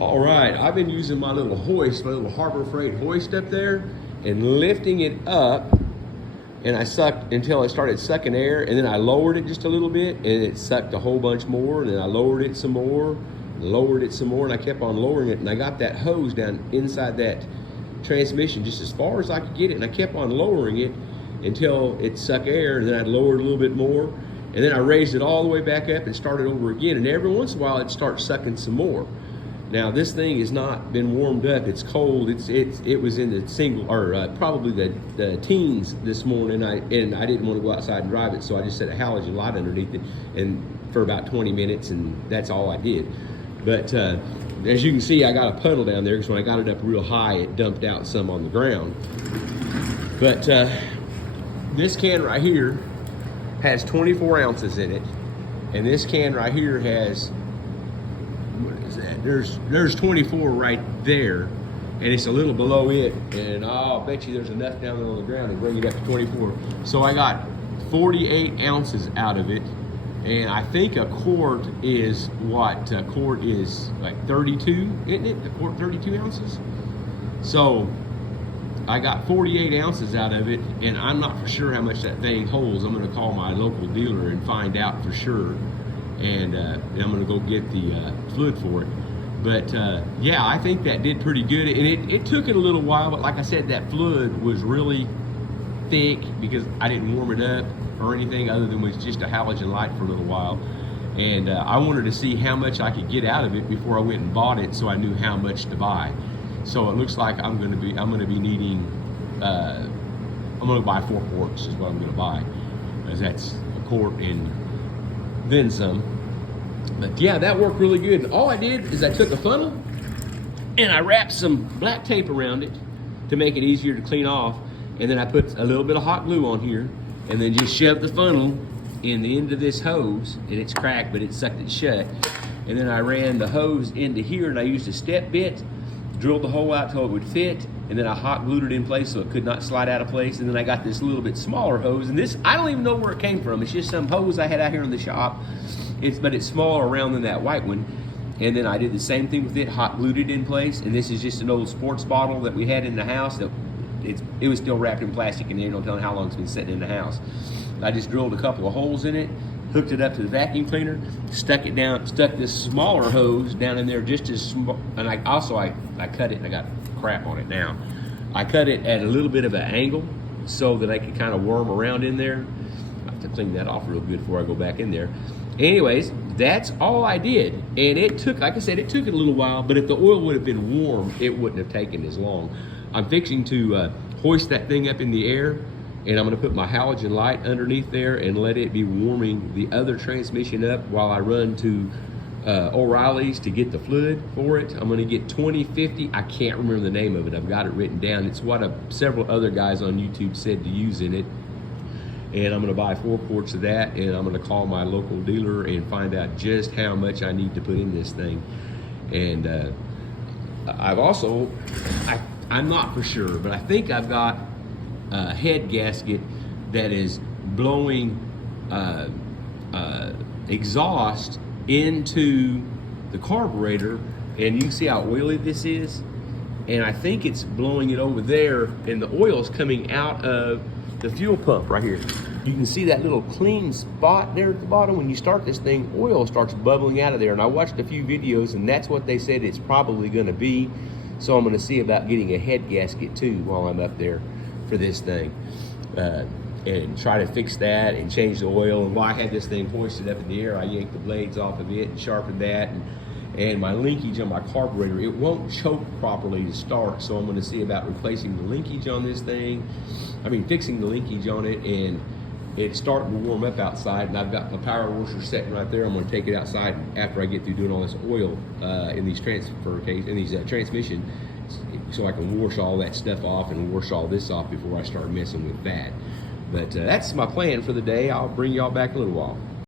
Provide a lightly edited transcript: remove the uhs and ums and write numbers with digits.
All right, I've been using my little hoist, my little Harbor Freight hoist up there, and lifting it up, and I sucked until it started sucking air, and then I lowered it just a little bit, and it sucked a whole bunch more, and then I lowered it some more, and I kept on lowering it, and I got that hose down inside that transmission just as far as I could get it, and I kept on lowering it until it sucked air, and then I'd lower it a little bit more, and then I raised it all the way back up and started over again, and every once in a while it'd start sucking some more. Now this thing has not been warmed up. It's cold. It was in the single or probably the teens this morning. I didn't want to go outside and drive it, so I just set a halogen light underneath it and for about 20 minutes, and that's all I did. But as you can see, I got a puddle down there because when I got it up real high, it dumped out some on the ground. But this can right here has 24 ounces in it, and this can right here has, what is that? There's 24 right there, and it's a little below it, and I'll bet you there's enough down there on the ground to bring it up to 24. So I got 48 ounces out of it, and I think a quart is what? A quart is like 32, isn't it? A quart 32 ounces? So I got 48 ounces out of it, and I'm not for sure how much that thing holds. I'm gonna call my local dealer and find out for sure, and I'm gonna go get the fluid for it. But yeah, I think that did pretty good, and it took it a little while, but like I said, that fluid was really thick because I didn't warm it up or anything other than was just a halogen light for a little while. And I wanted to see how much I could get out of it before I went and bought it, so I knew how much to buy. So it looks like I'm gonna be needing, I'm gonna buy 4 quarts is what I'm gonna buy, because that's a quart and then some. But yeah, that worked really good. All I did is I took a funnel and I wrapped some black tape around it to make it easier to clean off. And then I put a little bit of hot glue on here and then just shoved the funnel in the end of this hose, and it's cracked, but it sucked it shut. And then I ran the hose into here, and I used a step bit, drilled the hole out till it would fit, and then I hot glued it in place so it could not slide out of place. And then I got this little bit smaller hose, and this, I don't even know where it came from. It's just some hose I had out here in the shop. But it's smaller around than that white one. And then I did the same thing with it, hot glued it in place. And this is just an old sports bottle that we had in the house that it was still wrapped in plastic in there, no telling how long it's been sitting in the house. I just drilled a couple of holes in it, hooked it up to the vacuum cleaner, stuck this smaller hose down in there just as small, and I cut it, and I got crap on it now. I cut it at a little bit of an angle so that I could kind of worm around in there. I have to clean that off real good before I go back in there. Anyways, that's all I did. And it took, like I said, it took it a little while, but if the oil would have been warm, it wouldn't have taken as long. I'm fixing to hoist that thing up in the air, and I'm gonna put my halogen light underneath there and let it be warming the other transmission up while I run to O'Reilly's to get the fluid for it. I'm gonna get 2050, I can't remember the name of it, I've got it written down. It's what several other guys on YouTube said to use in it. And I'm gonna buy 4 quarts of that, and I'm gonna call my local dealer and find out just how much I need to put in this thing. And I've also, I'm not for sure, but I think I've got a head gasket that is blowing exhaust into the carburetor, and you can see how oily this is, and I think it's blowing it over there, and the oil's coming out of the fuel pump right here. You can see that little clean spot there at the bottom. When you start this thing, oil starts bubbling out of there, and I watched a few videos, and that's what they said it's probably gonna be. So I'm gonna see about getting a head gasket too while I'm up there for this thing, and try to fix that and change the oil. And while I had this thing hoisted up in the air, I yanked the blades off of it and sharpened that, and my linkage on my carburetor, it won't choke properly to start, so I'm gonna see about replacing the linkage on this thing. I mean, fixing the linkage on it, and it's starting to warm up outside, and I've got the power washer sitting right there. I'm gonna take it outside after I get through doing all this oil in these transmission, so I can wash all that stuff off and wash all this off before I start messing with that. But that's my plan for the day. I'll bring y'all back in a little while.